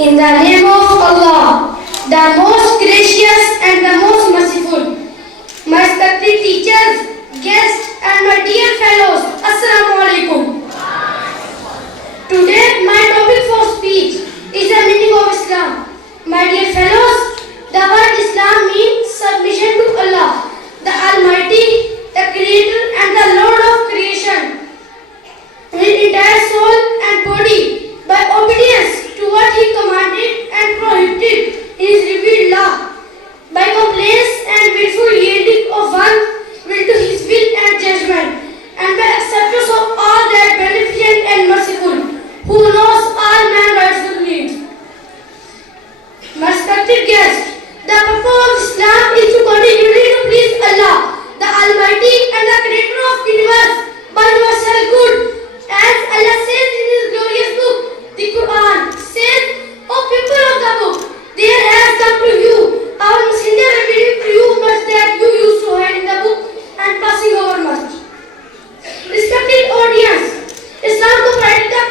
In the name of Allah, the most gracious and the most merciful. My respected teachers, guests and my dear fellows, Assalamu alaikum. Today my topic for speech is the meaning of Islam. My dear fellows, the word Islam means submission to Allah, the Almighty, the Creator and the Lord of creation, with entire soul and body, by obedience to what He commanded and prohibited in His revealed law, by compliance and willful yielding of one will to His will and judgment, and by acceptance of all that beneficent and merciful, who knows all man's rightful needs. My respected guests, the purpose of Islam is to continually to please Allah, the Almighty and the Creator of the universe, by universal good, as Allah says in His glorious book, the Quran says, O people of the book, there has come to you our messenger revealing to you much that you used to hide in the book and passing over much. Respected audience, Islam provided the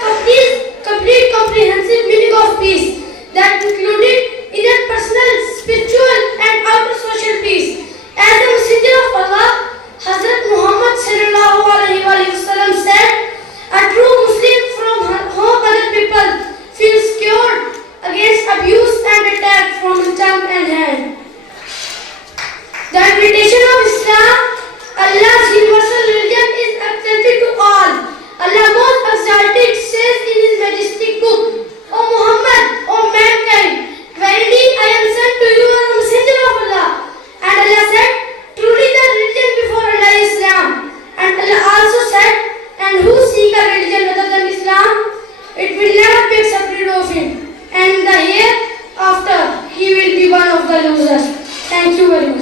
complete comprehensive meaning of peace that included inner personal, spiritual and outer social peace. As the messenger of Allah, Hazrat Muhammad sallallahu alaihi wasallam said, a true Muslim from whom other people feel secured against abuse and attack from his tongue and hand. The invitation of Islam, Allah's universal religion, is accepted to all. Allah most exalted says in His majestic book, O Muhammad, O mankind, verily I am sent to you as a messenger of Allah. And Allah said, truly the religion before Allah is Islam. And Allah also said, and who seek a religion other than Islam, it will never be accepted of him. And in the hereafter, he will be one of the losers. Thank you very much.